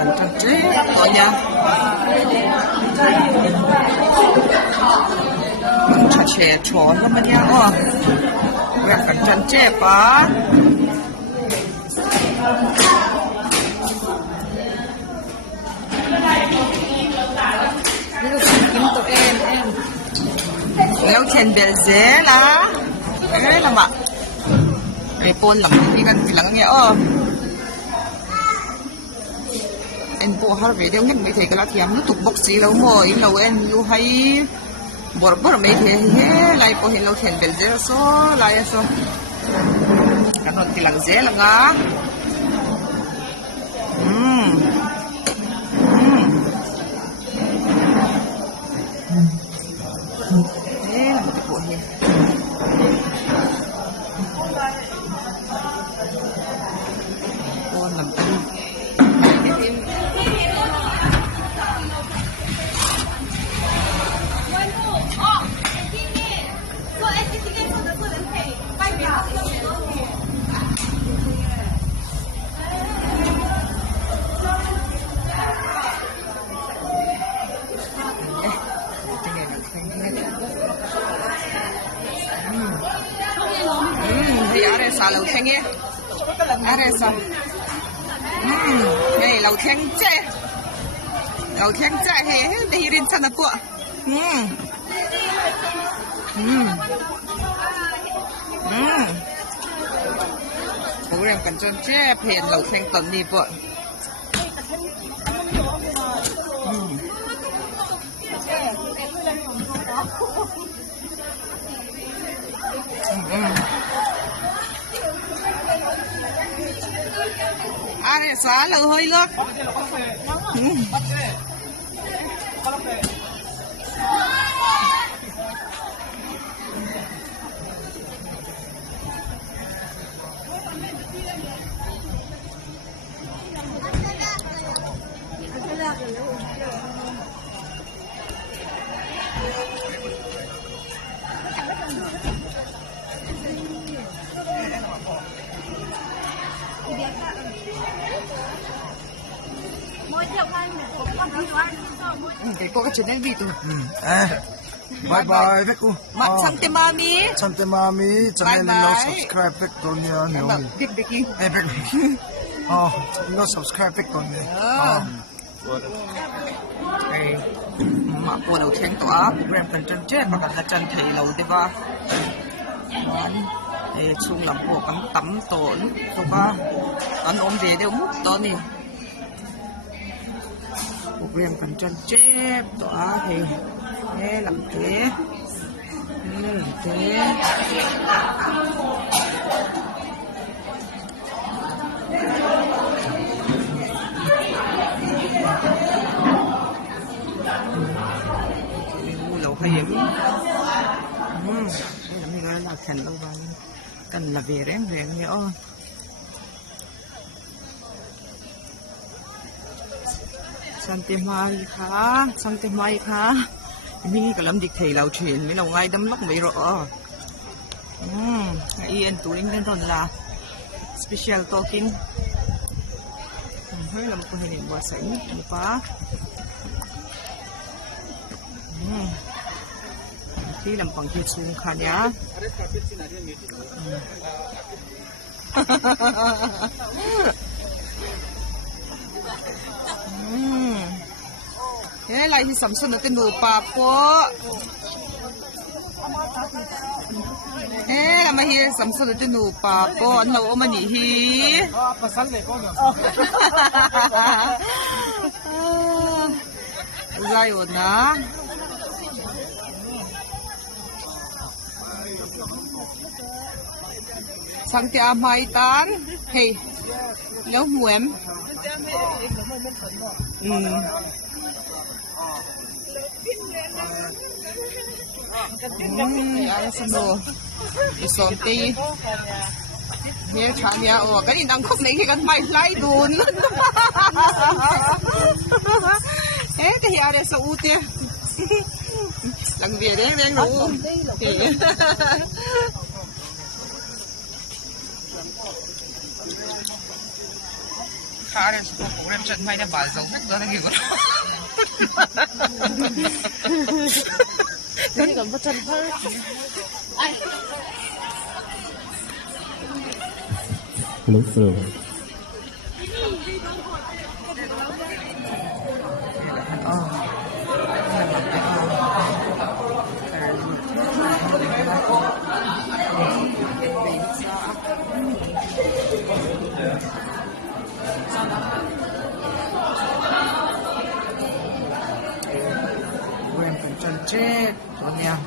cần chân chế thôi nha. Mình trẻ trốn lắm mà nha. Quen cần chân chế quá. Kiếm tụi em Léo trên bề dế lá. Thế là mà ai pôn lắm đi gần lắng nghe em po har về đeo ngân mấy thầy cái lá thiam nó tục bốc xí lâu mò in lâu em yêu hay bor bor mấy thầy he lại po hello trên bề dế so lại so cái nó thì lắng dế là ngá. Thế là một cái bộ hiền. Con làm ăn. Aresa lẩu thanh nghe, aresa, đây lẩu thanh chè hè, đây đi chân là của, bố đang cần chân chè, phèn lẩu thanh tận đi vợ. Aresa lẩu hơi nước. Cái cô cái chuyện đấy vì tụi. Bye bye, Viku. Sante mami. Sante mami, channel no subscribe Vic Tonya no. Big Vicky. Vic. No subscribe Vic Tonya. Mà cô đầu tiên tỏa, em cần chân chết mà cần chân thì lâu thế ba. Xung làm cô cắm tắm tổ lúc tôi ba, anh ôm về đều mút to nè. Em cần chân chép tỏa thì nghe làm thế lẩu hay vậy làm gì là thành đâu mà cần là về rèn nhớ. Sante mai khá mình cái làm địch thầy lẩu chuyển mấy lẩu ngay đâm lóc mấy rõ. Yên túi nên còn là special talking. Hơi làm cái này bỏ sánh một quá. Khi làm bằng thịt sung khá nhá. Thế lại thì sắm xuân ở tên đồ bà po. Thế là mà hi sắm xuân ở tên đồ bà po anh lâu mà nhỉ hi. Lại ổn á. Sang tia mai tan, hey, lâu muem. Alessandro, Isonti, nghe chàng ya, cái gì đang khóc này cái con mày lái đồn. Thế thì Alessandro tia, lần về đấy đang ngủ. Kares ko program chat may na bazaw na doon ang giguro. Hindi ka ba chan pa? Hello, hello. Program chat. Doon yan.